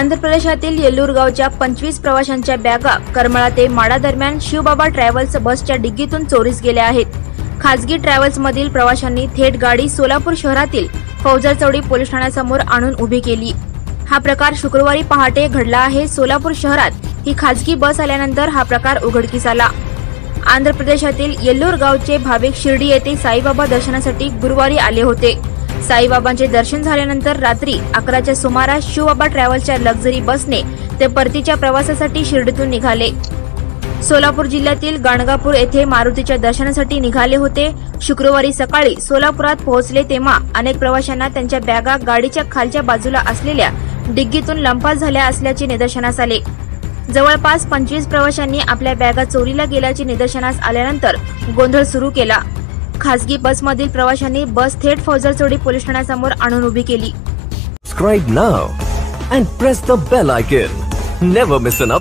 आंध्र प्रदेशातील येल्लूर गावच्या 25 प्रवाशांच्या बॅगा करमाळा ते माडा दरम्यान शिवबाबा ट्रॅव्हल्स बसच्या डिग्गीतून चोरीस गेल्या आहेत. खासगी ट्रॅव्हल्समधील प्रवाशांनी थेट गाडी सोलापूर शहरातील फौजदार चौडी पोलीस ठाण्यासमोर आणून उभी केली. हा प्रकार शुक्रवारी पहाटे घडला आहे. सोलापूर शहरात ही खासगी बस आल्यानंतर हा प्रकार उघडकीस आला. आंध्र प्रदेशातील येल्लूर गावचे भाविक शिर्डी येथे साईबाबा दर्शनासाठी गुरुवारी आले होते. साईबाबांचे दर्शन झाल्यानंतर रात्री 11च्या सुमारास शिवबाबा ट्रॅव्हल्सच्या लक्झरी बसने ते परतीच्या प्रवासासाठी शिर्डीतून निघाले. सोलापूर जिल्ह्यातील गाणगापूर येथे मारुतीच्या दर्शनासाठी निघाले होते. शुक्रवारी सकाळी सोलापुरात पोहोचले तेव्हा अनेक प्रवाशांना त्यांच्या बॅगा गाडीच्या खालच्या बाजूला असलेल्या डिग्गीतून लंपास झाल्या असल्याचे निदर्शनास आले. जवळपास 25 प्रवाशांनी आपल्या बॅगा चोरीला गेल्याचे निदर्शनास आल्यानंतर गोंधळ सुरू केला. खासगी बसमधील प्रवाशांनी बस थेट फौजदार चौडी पोलीस ठाण्यासमोर आणून उभी केली. Subscribe now and press the bell icon. Never miss an update.